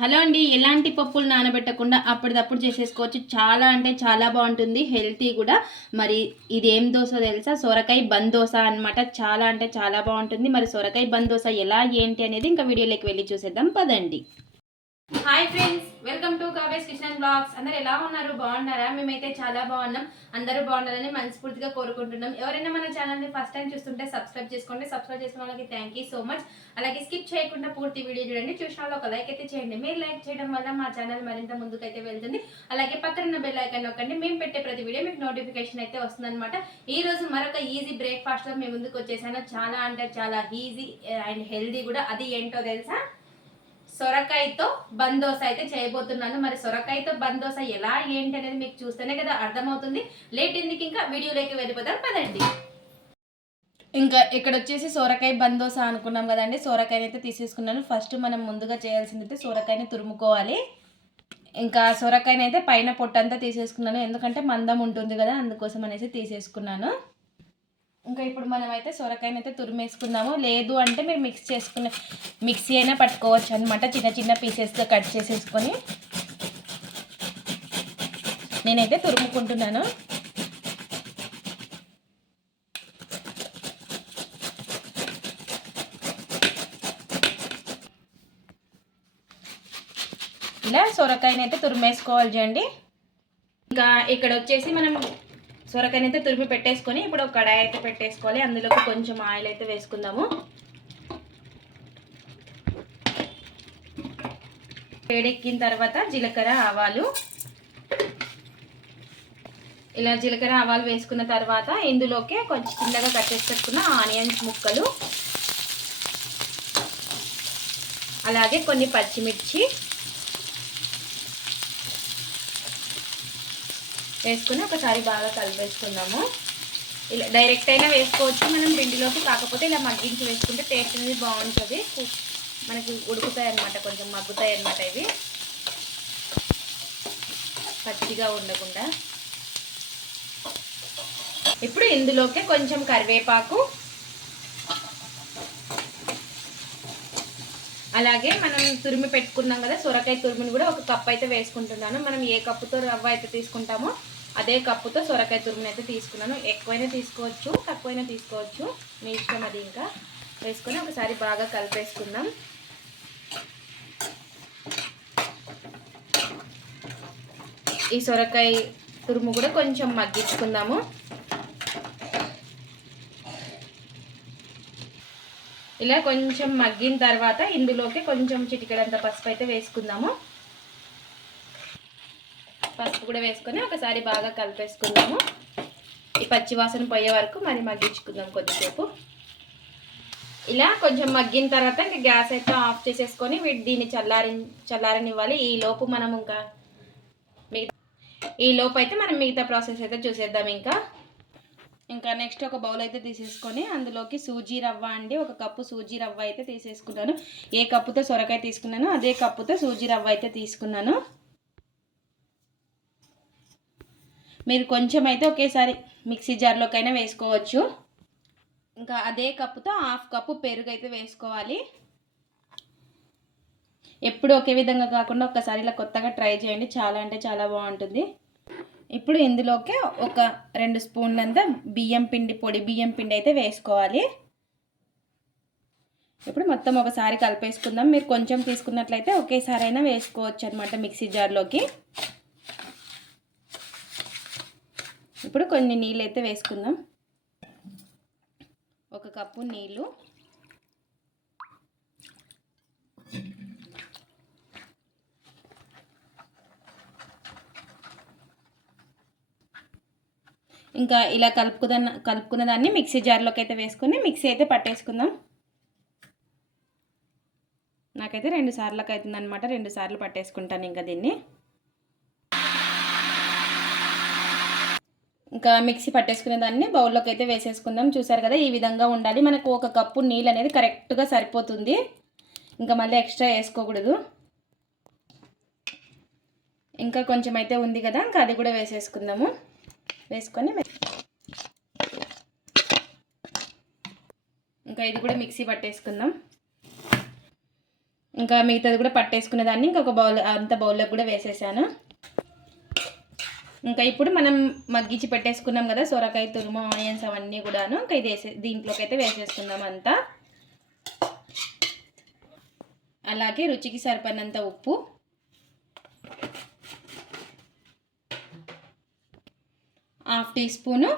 Hello అండి ఎలాంటి పప్పులు నానబెట్టకుండా అప్పటిదప్పుడు చేసేసుకోవచ్చు. చాలా అంటే చాలా బాగుంటుంది హెల్తీ కూడా. మరి ఇది ఏం దోశ తెలుసా? సొరకాయ బంద్ దోశ అనమాట చాలా అంటే చాలా బాగుంటుంది. మరి సొరకాయ బంద్ దోశ ఎలా ఏంటి అనేది ఇంకా వీడియోలోకి వెళ్ళి చూసేద్దాం. పదండి. హాయ్ ఫ్రెండ్స్ వెల్కమ్ టు కావేస్ కిషన్ బ్లాగ్స్ అందరు ఎలా ఉన్నారు? బాగున్నారా? మేమైతే చాలా బాగున్నాం. అందరూ బాగున్నారని మనస్ఫూర్తిగా కోరుకుంటున్నాం. ఎవరైనా మన ఛానల్ని ఫస్ట్ టైం చూస్తుంటే సబ్స్క్రైబ్ చేసుకోండి. సబ్స్క్రైబ్ చేసిన వాళ్ళకి థ్యాంక్ యూ సో మచ్ అలాగే స్కిప్ చేయకుండా పూర్తి వీడియో చూడండి. చూసిన వాళ్ళు ఒక లైక్ అయితే చేయండి. మీరు లైక్ చేయడం వల్ల మా ఛానల్ మరింత ముందుకైతే వెళ్తుంది. అలాగే పక్కన ఉన్న బెల్ ఐకాన్ నొక్కండి. మేము పెట్టే ప్రతి వీడియో మీకు నోటిఫికేషన్ అయితే వస్తుందన్నమాట. ఈ రోజు మరొక ఈజీ బ్రేక్ఫాస్ట్లో మేము ముందుకు వచ్చేసాను. చాలా అంటే చాలా ఈజీ అండ్ హెల్దీ కూడా. అది ఏంటో తెలుసా? సొరకాయతో బందోస అయితే చేయబోతున్నాను. మరి సొరకాయతో బందోస ఎలా ఏంటి అనేది మీకు చూస్తేనే కదా అర్థమవుతుంది. లేట్ ఎందుకు ఇంకా వీడియోలోకి వెళ్ళిపోతాం పదండి. ఇంకా ఇక్కడ వచ్చేసి సొరకాయ బందోస అనుకున్నాం కదండి. సోరకాయని అయితే తీసేసుకున్నాను. ఫస్ట్ మనం ముందుగా చేయాల్సింది అయితే సొరకాయని తురుముకోవాలి. ఇంకా సొరకాయని అయితే పైన పొట్టంతా తీసేసుకున్నాను. ఎందుకంటే మందం ఉంటుంది కదా అందుకోసం అనేసి తీసేసుకున్నాను. ఇంకా ఇప్పుడు మనం అయితే సొరకాయని అయితే తురిమేసుకుందాము లేదు అంటే మీరు మిక్స్ చేసుకునే మిక్సీ అయినా పట్టుకోవచ్చు అనమాట చిన్న చిన్న పీసెస్గా కట్ చేసేసుకొని నేనైతే తురుముకుంటున్నాను. ఇలా సొరకాయని అయితే తురిమేసుకోవాలి చూడండి. ఇంకా ఇక్కడ వచ్చేసి మనం సొరకాయని అయితే తురిమి పెట్టేసుకొని ఇప్పుడు ఒక కడాయి అయితే పెట్టేసుకోవాలి. అందులోకి కొంచెం ఆయిల్ అయితే వేసుకుందాము. వేడెక్కిన తర్వాత జీలకర్ర ఆవాలు. ఇలా జీలకర్ర ఆవాలు వేసుకున్న తర్వాత ఇందులోకి కొంచెం చిన్నగా కట్ చేసి పెట్టుకున్న ఆనియన్స్ ముక్కలు. అలాగే కొన్ని పచ్చిమిర్చి. వేసుకుని ఒకసారి బాగా కలిపేసుకుందాము. ఇలా డైరెక్ట్ అయినా వేసుకోవచ్చు మనం పిండిలోకి కాకపోతే ఇలా మగ్గించి వేసుకుంటే టేస్ట్ అనేది బాగుంటుంది. మనకి ఉడుకుతాయి అనమాట కొంచెం మగ్గుతాయి అన్నమాట ఇవి. పచ్చిగా ఉండకుండా. ఇప్పుడు ఇందులోకి కొంచెం కరివేపాకు అలాగే మనం తురిమి పెట్టుకున్నాం కదా సొరకాయ తురిమిని కూడా ఒక కప్ అయితే వేసుకుంటున్నాను. మనం ఏ కప్పుతో రవ్వ అయితే తీసుకుంటామో అదే కప్పుతో సొరకాయ తురుముని అయితే తీసుకున్నాను. ఎక్కువైనా తీసుకోవచ్చు తక్కువైనా తీసుకోవచ్చు. మీ ఇష్టం అది ఇంకా. వేసుకొని ఒకసారి బాగా కలిపేసుకుందాం. ఈ సొరకాయ తురుము కూడా కొంచెం మగ్గించుకుందాము. ఇలా కొంచెం మగ్గిన తర్వాత ఇందులోకి కొంచెం చిటికెడంత పసుపు అయితే వేసుకుందాము. పసుపు కూడా వేసుకొని ఒకసారి బాగా కలిపేసుకుందాము. ఈ పచ్చివాసన పోయే వరకు మరి మగ్గించుకుందాం కొద్దిసేపు. ఇలా కొంచెం మగ్గిన తర్వాత ఇంకా గ్యాస్ అయితే ఆఫ్ చేసేసుకొని వీటి దీన్ని చల్లారి చల్లారనివ్వాలి. ఈ లోపు మనం ఇంకా మిగతా ఈ లోపు అయితే మనం మిగతా ప్రాసెస్ అయితే చూసేద్దాం ఇంకా. ఇంకా నెక్స్ట్ ఒక బౌల్ అయితే తీసేసుకొని అందులోకి సూజీ రవ్వ అండి. ఒక కప్పు సూజీ రవ్వ అయితే తీసేసుకున్నాను. ఏ కప్పుతో సొరకాయ తీసుకున్నానో అదే కప్పుతో సూజీ రవ్వ అయితే తీసుకున్నాను. మీరు కొంచెం అయితే ఒకేసారి మిక్సీ జార్లోకైనా వేసుకోవచ్చు. ఇంకా అదే కప్పుతో హాఫ్ కప్పు పెరుగు అయితే వేసుకోవాలి. ఎప్పుడు ఒకే విధంగా కాకుండా ఒక్కసారి ఇలా కొత్తగా ట్రై చేయండి. చాలా అంటే చాలా బాగుంటుంది. ఇప్పుడు ఇందులోకి ఒక రెండు స్పూన్లంతా బియ్యం పిండి పొడి బియ్యం పిండి అయితే వేసుకోవాలి. ఇప్పుడు మొత్తం ఒకసారి కలిపేసుకుందాం. మీరు కొంచెం తీసుకున్నట్లయితే ఒకేసారి అయినా వేసుకోవచ్చు అనమాట మిక్సీ జార్లోకి. ఇప్పుడు కొన్ని నీళ్ళు అయితే వేసుకుందాం. ఒక కప్పు నీళ్ళు. ఇంకా ఇలా కలుపుకున్న కలుపుకున్న దాన్ని మిక్సీ జార్లోకి అయితే వేసుకుని మిక్సీ అయితే పట్టేసుకుందాం. నాకైతే రెండు సార్లకు అవుతుంది అనమాట రెండు సార్లు పట్టేసుకుంటాను ఇంకా దీన్ని. ఇంకా మిక్సీ పట్టేసుకునే దాన్ని బౌల్లోకి అయితే వేసేసుకుందాం. చూసారు కదా ఈ విధంగా ఉండాలి. మనకు ఒక కప్పు నీళ్ళు అనేది కరెక్ట్గా సరిపోతుంది. ఇంకా మళ్ళీ ఎక్స్ట్రా వేసుకోకూడదు. ఇంకా కొంచెం అయితే ఉంది కదా ఇంకా అది కూడా వేసేసుకుందాము. వేసుకొని ఇంకా ఇది కూడా మిక్సీ పట్టేసుకుందాం. ఇంకా మిగతాది కూడా పట్టేసుకునే దాన్ని ఇంకొక బౌల్ అంత బౌల్లోకి కూడా వేసేసాను. ఇంకా ఇప్పుడు మనం మగ్గించి పెట్టేసుకున్నాం కదా సొరకాయ తురుము ఆనియన్స్ అవన్నీ కూడాను. ఇంకా ఇది వేసే దీంట్లోకి అయితే వేసేసుకుందాం అంతా. అలాగే రుచికి సరిపడినంత ఉప్పు. హాఫ్ టీ స్పూను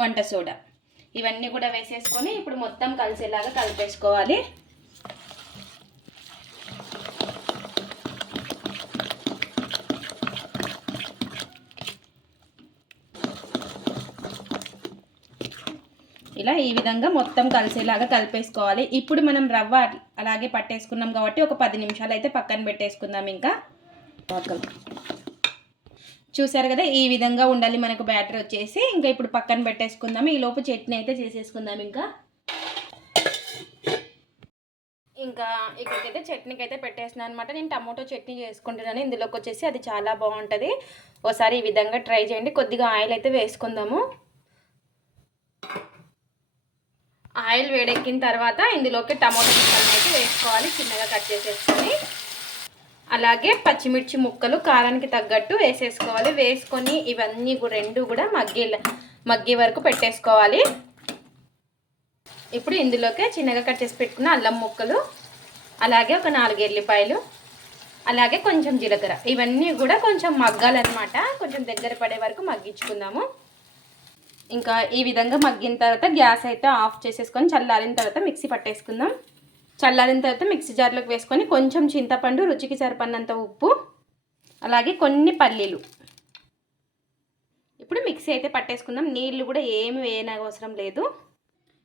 వంట సోడా. ఇవన్నీ కూడా వేసేసుకొని ఇప్పుడు మొత్తం కలిసేలాగా కలిపేసుకోవాలి. ఇలా ఈ విధంగా మొత్తం కలిసేలాగా కలిపేసుకోవాలి. ఇప్పుడు మనం రవ్వ అలాగే పట్టేసుకున్నాం కాబట్టి ఒక పది నిమిషాలు అయితే పక్కన పెట్టేసుకుందాం ఇంకా. చూసారు కదా ఈ విధంగా ఉండాలి మనకు బ్యాటర్ వచ్చేసి. ఇంకా ఇప్పుడు పక్కన పెట్టేసుకుందాం ఈ లోపు చట్నీ అయితే చేసేసుకుందాం ఇంకా. ఇంకా ఇక్కడికైతే చట్నీకి అయితే పెట్టేస్తున్నాను అనమాట నేను టమాటో చట్నీ చేసుకుంటున్నాను. ఇందులోకి వచ్చేసి అది చాలా బాగుంటుంది. ఒకసారి ఈ విధంగా ట్రై చేయండి. కొద్దిగా ఆయిల్ అయితే వేసుకుందాము. ఆయిల్ వేడెక్కిన తర్వాత ఇందులోకి టమాటో ముక్కలను అయితే వేసుకోవాలి. చిన్నగా కట్ చేసేసుకొని. అలాగే పచ్చిమిర్చి ముక్కలు కారానికి తగ్గట్టు వేసేసుకోవాలి. వేసుకొని ఇవన్నీ కూడా రెండు కూడా మగ్గి మగ్గే వరకు పెట్టేసుకోవాలి. ఇప్పుడు ఇందులోకే చిన్నగా కట్ చేసి పెట్టుకున్న అల్లం ముక్కలు అలాగే ఒక నాలుగు ఎల్లిపాయలు అలాగే కొంచెం జీలకర్ర. ఇవన్నీ కూడా కొంచెం మగ్గాలన్నమాట. కొంచెం దగ్గర పడే వరకు మగ్గించుకుందాము. ఇంకా ఈ విధంగా మగ్గిన తర్వాత గ్యాస్ అయితే ఆఫ్ చేసేసుకొని చల్లారిన తర్వాత మిక్సీ పట్టేసుకుందాం. చల్లారిన తర్వాత మిక్సీ జార్లోకి వేసుకొని కొంచెం చింతపండు రుచికి సరిపడినంత ఉప్పు అలాగే కొన్ని పల్లీలు. ఇప్పుడు మిక్సీ అయితే పట్టేసుకుందాం. నీళ్ళు కూడా ఏమి వేయన అవసరం లేదు.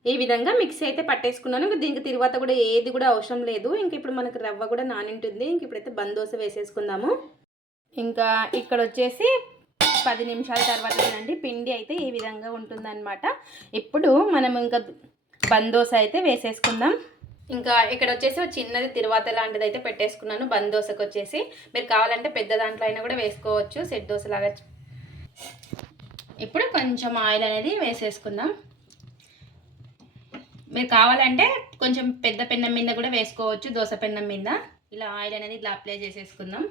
ఈ విధంగా మిక్సీ అయితే పట్టేసుకున్నాను. ఇంకా దీనికి తర్వాత కూడా ఏది కూడా అవసరం లేదు. ఇంక ఇప్పుడు మనకు రవ్వ కూడా నానింటుంది. ఇంక ఇప్పుడైతే బందోస వేసేసుకుందాము. ఇంకా ఇక్కడ వచ్చేసి పది నిమిషాల తర్వాత చూడండి. పిండి అయితే ఈ విధంగా ఉంటుందన్నమాట. ఇప్పుడు మనం ఇంకా బందోస అయితే వేసేసుకుందాం. ఇంకా ఇక్కడ వచ్చేసి చిన్నది తిరువాత లాంటిది అయితే పెట్టేసుకున్నాను. బందోసకు వచ్చేసి. మీరు కావాలంటే పెద్ద దాంట్లో అయినా కూడా వేసుకోవచ్చు. సెట్ దోశ లాగా. ఇప్పుడు కొంచెం ఆయిల్ అనేది వేసేసుకుందాం. మీరు కావాలంటే కొంచెం పెద్ద పెన్నం మీద కూడా వేసుకోవచ్చు. దోశ పెన్నం మీద. ఇలా ఆయిల్ అనేది ఇట్లా అప్లై చేసేసుకుందాం.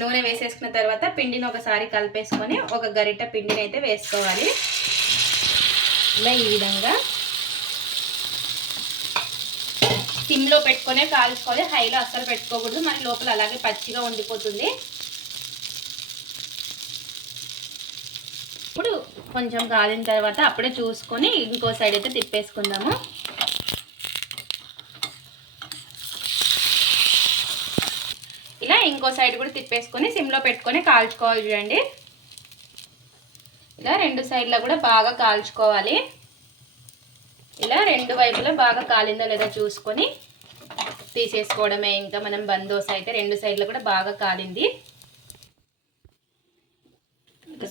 నూనె వేసేసుకున్న తర్వాత పిండిని ఒకసారి కలిపేసుకొని ఒక గరిట పిండిని అయితే వేసుకోవాలి. ఇలా ఈ విధంగా. సిమ్లో పెట్టుకునే కాల్చుకోవాలి. హైలో అస్సలు పెట్టుకోకూడదు. మరి లోపల అలాగే పచ్చిగా ఉండిపోతుంది. ఇప్పుడు కొంచెం కాలిన తర్వాత అప్పుడే చూసుకొని ఇంకో సైడ్ అయితే తిప్పేసుకుందాము. ఇలా ఇంకో సైడ్ కూడా తిప్పేసుకొని సిమ్లో పెట్టుకొని కాల్చుకోవాలి చూడండి. ఇలా రెండు సైడ్లో కూడా బాగా కాల్చుకోవాలి. ఇలా రెండు వైపులా బాగా కాలిందో లేదో చూసుకొని తీసేసుకోవడమే. ఇంకా మనం బందోస అయితే రెండు సైడ్లో కూడా బాగా కాలింది.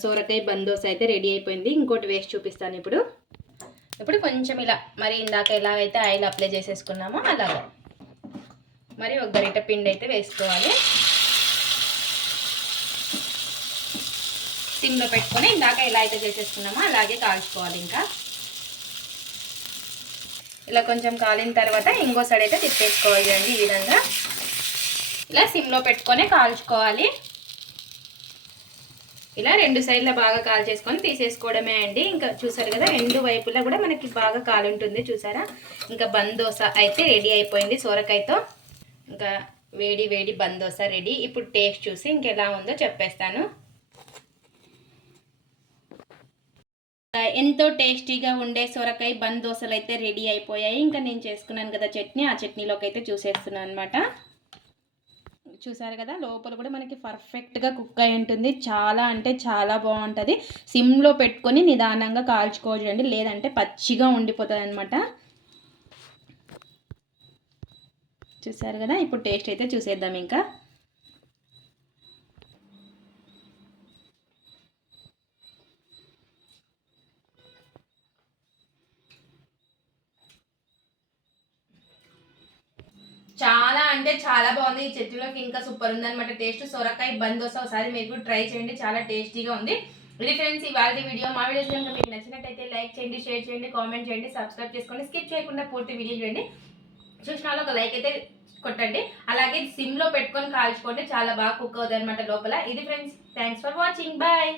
సోరకాయ బందోస అయితే రెడీ అయిపోయింది. ఇంకోటి వేసి చూపిస్తాను ఇప్పుడు. ఇప్పుడు కొంచెం ఇలా మరి ఇందాక ఎలా అయితే ఆయిల్ అప్లై చేసేసుకున్నామో అలాగా. మరి ఒక గరిట పిండి అయితే వేసుకోవాలి. సిమ్లో పెట్టుకొని ఇందాక ఎలా అయితే చేసేసుకున్నామో అలాగే కాల్చుకోవాలి ఇంకా. ఇలా కొంచెం కాలిన తర్వాత ఇంకో సైడ్ అయితే తిప్పేసుకోవాలి అండి ఈ విధంగా. ఇలా సిమ్లో పెట్టుకొని కాల్చుకోవాలి. ఇలా రెండు సైడ్ల బాగా కాల్ చేసుకొని తీసేసుకోవడమే అండి. ఇంకా చూసారు కదా రెండు వైపులా కూడా మనకి బాగా కాలు ఉంటుంది చూసారా? ఇంకా బందోస అయితే రెడీ అయిపోయింది సోరకాయతో. ఇంకా వేడి వేడి బందోస రెడీ. ఇప్పుడు టేస్ట్ చూసి ఇంకెలా ఉందో చెప్పేస్తాను. ఎంతో టేస్టీగా ఉండే సొరకాయ బంద్ దోశలు అయితే రెడీ అయిపోయాయి. ఇంకా నేను చేసుకున్నాను కదా చట్నీ. ఆ చట్నీలోకి అయితే చూసేస్తున్నాను అనమాట చూసారు కదా లోపల కూడా మనకి పర్ఫెక్ట్గా కుక్ అయి ఉంటుంది. చాలా అంటే చాలా బాగుంటుంది. సిమ్లో పెట్టుకొని నిదానంగా కాల్చుకోవచ్చండి. లేదంటే పచ్చిగా ఉండిపోతుంది అనమాట చూసారు కదా ఇప్పుడు టేస్ట్ అయితే చూసేద్దాం ఇంకా చాలా అంటే చాలా బాగుంది ఈ చట్నీలోకి ఇంకా సూపర్ ఉందన్నమాట. టేస్ట్ సొరకాయ బందోస ఒకసారి మీరు కూడా ట్రై చేయండి చాలా టేస్టీగా ఉంది. ఇది ఫ్రెండ్స్ ఇవాళ వీడియో. మా వీడియో కనుక మీకు నచ్చినట్టయితే లైక్ చేయండి షేర్ చేయండి కామెంట్ చేయండి సబ్స్క్రైబ్ చేసుకోండి. స్కిప్ చేయకుండా పూర్తి వీడియో చూడండి. చూసిన ఒక లైక్ అయితే కొట్టండి. అలాగే సిమ్లో పెట్టుకొని కాల్చుకోండి చాలా బాగా కుక్ అవుతుంది అనమాట లోపల. ఇది friends thanks for watching. Bye.